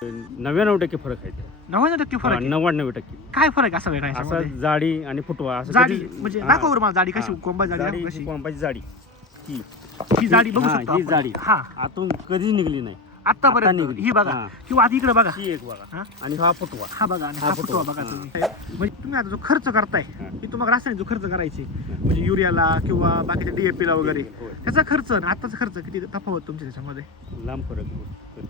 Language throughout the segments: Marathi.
99% फरक आहे ते. 99% फरक आहे. 99%. काय फरक असा वेगळा असा याच्यामध्ये? जाडी आणि फुटवा असं जाडी कधी- म्हणजे हा. दाखव बरं मला जाडी कशी हा. कोंबा जाडी जाडी दाखव कशी कोंबाची जाडी ही ही जाडी बघू हा, शकतो ही आपण. जाडी. हा आतून कधीच निघली नाही. आता आतापर्यंत निघली. ही बघा हा. किंवा आधी इकडे बघा ही एक बघा हा? आणि हा फुटवा हा बघा आणि हा हा फुटवा. फुटवा बघा हा. तुम्ही म्हणजे तुम्ही आता जो खर्च करताय हा. की तुम्हाला रासायनिक जो खर्च करायचे म्हणजे युरियाला किंवा बाकीच्या डीएपी ला वगैरे होय. त्याचा खर्च आणि आताचा खर्च किती तफावत तुमच्या त्याच्यामध्ये लांब फरक.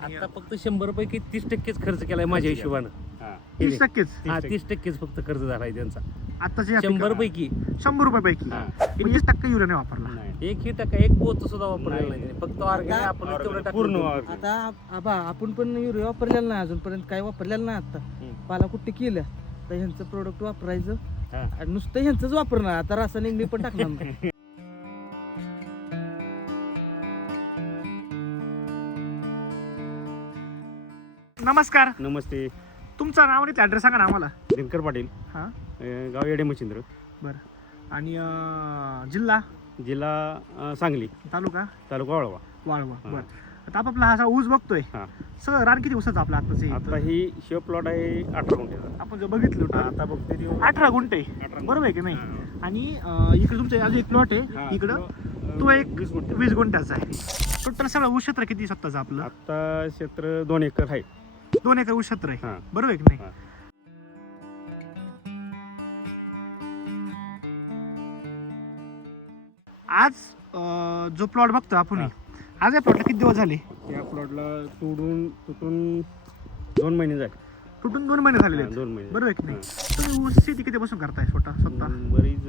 आणि आता फक्त 100 पैकी 30% खर्च केलाय माझ्या हिशोबानं. हा. 30%च हा 30% फक्त खर्च झालाय त्यांचा. आताच्या या 100 पिकाला पैकी 100 रुपयापैकी हा. 20% युरिया नाही वापरला नाही. 1% एक पोत सुद्धा वापरलेला नाही. नाही. फक्त ऑर्गॅनिक आपण तेवढं पूर्ण टाकलं. organic. आता आबा आपण पण युरिया वापरलेला नाही अजूनपर्यंत काय वापरलेलं नाही आता हम्म. पाला कुठे केलं तर ह्यांचं प्रोडक्ट वापरायचं हा. आणि नुसतं ह्यांचंच वापरणार आता रासायनिक मी पण टाकणार नाही. नमस्कार नमस्ते. तुमचं नाव आणि ऍड्रेस सांगा ना आम्हाला. दिनकर पाटील, हा गाव येडे मच्छिंद्र, बरं आणि जिल्हा जिल्हा सांगली, तालुका तालुका वाळवा. वाळवा हा. बरं आता आपला हा असा ऊस बघतोय हा. सगळं रान किती ऊसाचं आपलं आताच आता ही शेव प्लॉट आहे 18 गुंठ्याचा. आपण जर बघितलं होतं आता बघते ती 18 गुंठे 18 बरोबर आहे की नाही हा. आणि इकडे तुमच्या अजून एक प्लॉट हा, आहे इकडं तो एक 20 गुंठे. 20 गुंठ्याचा आहे. टोटल सगळं ऊस क्षेत्र किती स्वतःचं आपलं आता क्षेत्र 2 एकर आहे. 2 एकर ऊस क्षेत्र आहे हा. बरोबर आहे की नाही हा. आज जो प्लॉट बघतो आपण हा. आज या प्लॉटला किती दिवस झाले त्या प्लॉटला तुटून 2 महिने झाले. तुटून 2 महिने झालेले आहेत. 2 महिने. बरोबर आहे की नाही हा. तुम्ही ऊस शेती कितीपासून करताय स्वतः बरीच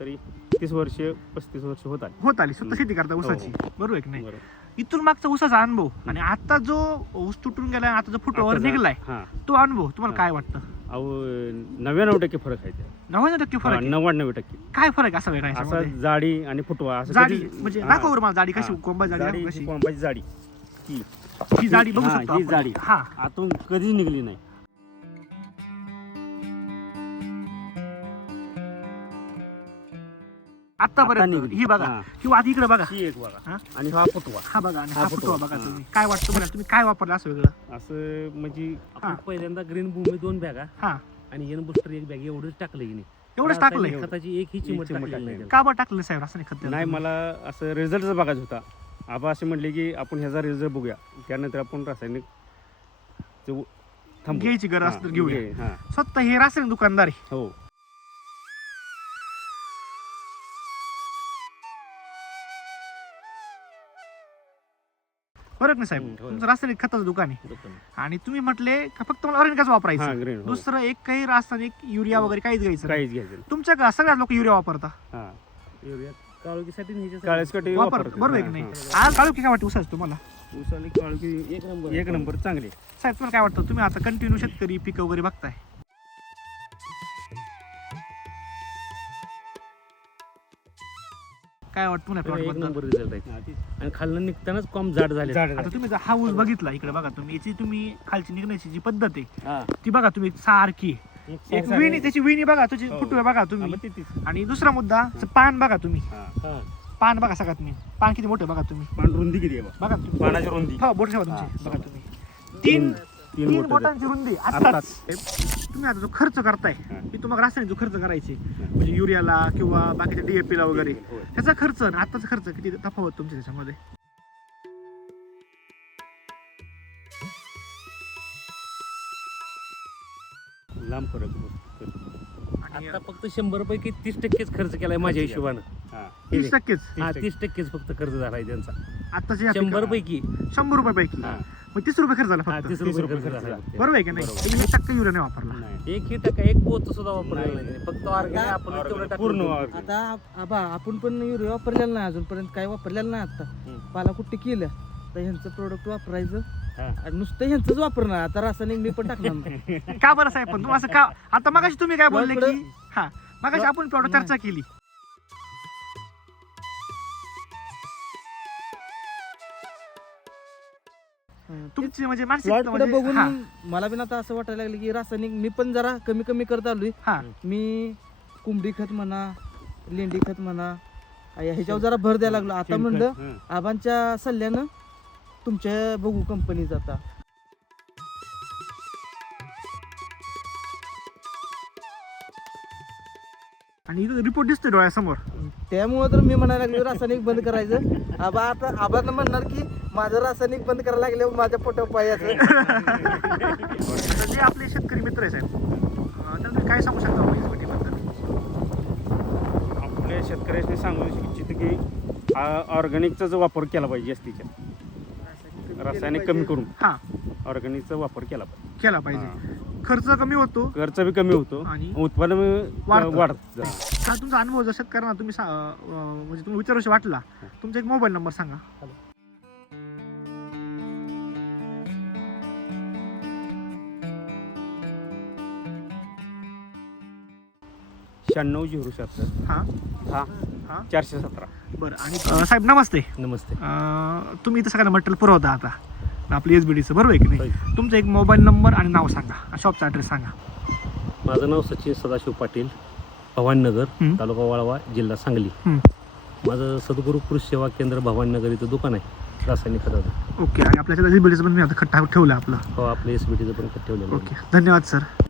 तरी 30 वर्ष 35 वर्ष होत आहे. होत आली स्वतः शेती करता ऊसाची बरोबर आहे की नाही बरोबर. इथून मागचा ऊसाचा अनुभव आणि आता जो ऊस तुटून गेला आता जो फुटवर आताचा- निघलाय हा. तो अनुभव तुम्हाला हा. काय वाटतं? अहो 99% फरक आहे ते. 99% फरक आहे. 99%. काय फरक असा वेगळा असा याच्यामध्ये? जाडी आणि फुटवा असं जाडी कधी- म्हणजे हा. दाखव बरं मला जाडी कशी हा. कोंबा जाडी दाखव जाडी कशी कोंबाची जाडी ही ही जाडी बघू हा, शकतो ही आपण. जाडी. हा आतून कधीच निघली नाही. आतापर्यंत आता निघली. ही बघा हा. किंवा आधी इकडे बघा ही एक बघा हा? आणि हा फुटवा हा बघा आणि हा हा फुटवा. फुटवा बघा हा. तुम्ही काय वाटतं मला तुम्ही काय वापरलं असं वेगळं असं म्हणजे हा. आपण पहिल्यांदा ग्रीन भूमी 2 बॅगा हा आणि एन बुस्टर 1 बॅग एवढंच टाकलं की नाही. एवढंच रासायनिक टाकलंय खताची एक ही चिमट चिमट टाकलेली टाकलेली. नाही. का बरं टाकलं साहेब रासायनिक खत नाही मला असं रिझल्टच बघायचा होता. आबा असे म्हटले की आपण ह्याचा रिझल्ट बघूया त्यानंतर आपण रासायनिक थांबू. घ्यायची गरज हा, असली तर घेऊया घे, हा. स्वतः हे रासायनिक दुकानदार आहे हो बरोबर नाही साहेब हो. तुमचं रासायनिक खताचं दुकान आहे दुकान. आणि तुम्ही म्हटले का फक्त मला ऑर्गॅनिकच हा वापरायचं ग्रीन हो. दुसरं एक काही रासायनिक युरिया वगैरे काहीच घ्यायचं नाही. काहीच घ्यायचं नाही. तुमच्या का सगळ्यात लोक युरिया वापरता हा युरिया काळोखीसाठी आणि ह्याच्यासाठी. काळेसकटी वापर वापरतो. बरोबर आहे की नाही आज काळू की काय वाटतं उसाच तुम्हाला उसाली काळकी एक नंबर. एक नंबर चांगली. साहेब तुम्हाला काय वाटतं तुम्ही आता कंटिन्यू शेतकरी पिकं वगैरे बघताय काय वाटतं तुम्हाला plot एक बद्दल? नंबर रिझल्ट आहे. हा, ती आणि खालनं निघतानाच कॉम जाड झाले. झाड आता तुम्ही जर हा ऊस बघितला इकडे बघा तुम्ही याची तुम्ही खालची निघण्याची जी पद्धत आहे हा. ती बघा तुम्ही सारखी एक विणी त्याची विणी बघा तुझी हो. फुटवे बघा हा, तुम्ही मग तीच. आणि दुसरा मुद्दा पान बघा तुम्ही हा. हा. पान बघा सगळ्यात तुम्ही पान किती मोठे बघा तुम्ही पण रुंदी किती आहे बा? बघा तुम्ही पानाची रुंदी हो बोट ठेवा तुमची बघा तुम्ही तीन तीन तीन बोटं बोटांची रुंदी आत्ताच. आत्ताच तुम्ही आता जो खर्च करताय हा. की तुम्हाला रासायनिक जो खर्च करायचे म्हणजे युरियाला किंवा बाकीच्या डीएपी ला वगैरे होय. त्याचा खर्च आणि आताचा खर्च किती तफावत तुमच्या त्याच्यामध्ये? लांब फरक. आणि आता फक्त 100 पैकी 30% खर्च केलाय माझ्या हिशोबानं. हा. 30%च हा 30% फक्त खर्च झालाय त्यांचा. आताच्या या 100 पिकाला. पैकी 100 रुपयापैकी हा. मग 30 रुपये खर्च झाला हा फक्त 30 30 रुपये रुपये खर्च खर्च झाला. बरोबर आहे की नाही बरोबर. 1% युरिया नाही वापरला नाही. एक पोत सुद्धा वापरलेला नाही. नाही. फक्त ऑर्गॅनिक आपण तेवढं टाकलं. पूर्ण organic. आता आबा आपण पण युरिया वापरलेला नाही अजूनपर्यंत काय वापरलेलं नाही आता हम्म. पाला कुठे केलं तर ह्यांचं प्रोडक्ट वापरायचं हा. आणि नुसतं ह्यांचंच वापरणार आता रासायनिक मी पण टाकणार नाही. का बरं साहेब पण तुम्ही असं का आता मगाशी तुम्ही काय बोलले की प्लॉटकडं- हा मगाशी आपण प्लॉट चर्चा केली तुमची म्हणजे मानसिकता प्लॉटकडे म्हणजे बघून हा, मला पण आता असं वाटायला लागलं की रासायनिक मी पण जरा कमी कमी करत आलोय. हा मी कोंबडी खत म्हणा लेंडी खत म्हणा ह्याच्यावर जरा भर द्यायला लागलो आता म्हणलं हं. आबांच्या सल्ल्यानं तुमच्या बघू कंपनीचं आता आणि इथं रिपोर्ट दिसतोय डोळ्यासमोर. त्यामुळे तर मी म्हणायला लागलो रासायनिक बंद करायचं. आबांना म्हणणार की माझं रासायनिक बंद करायला लागल्यावर माझ्या पोटावर पायाचं. आता जे आपले शेतकरी मित्र आहे साहेब, तर तुम्ही काय सांगू शकता SBT बद्दल? आपल्या शेतकऱ्यांनी सांगू इच्छितो की ऑर्गॅनिकचा वापर केला पाहिजे जास्तीच्या, रासायनिक कमी करून हां, ऑर्गॅनिकचा वापर केला पाहिजे. केला पाहिजे. खर्च कमी होतो खर्च बी कमी होतो आणि उत्पादन वाढतं. वाढत. हा तुमचा अनुभव जर शेतकऱ्यांना तुम्ही म्हणजे तुम्ही विचारूशी वाटला, तुमचा एक मोबाईल नंबर सांगा. 9607 हां 6 हां 417. बरं. आणि साहेब नमस्ते. नमस्ते. तुम्ही इथं सगळ्यांना मटेरियल पुरवता आता आपली SBTचं, बरोबर आहे की नाही? होय. तुमचा एक मोबाईल नंबर आणि नाव सांगा, शॉपचा ॲड्रेस सांगा. माझं नाव सचिन सदाशिव पाटील, भवानीनगर, हं. तालुका वाळवा, जिल्हा सांगली. हं. माझं सद्गुरू कृषी सेवा केंद्र भवानीनगर इथं दुकान आहे रासायनिक खताचं. ओके. आणि आपल्या SBTचं पण मी आता खट्टा ठेवलं आपलं. हो, आपलं SBTचं पण खत ठेवलेलं आहे. ओके, धन्यवाद सर.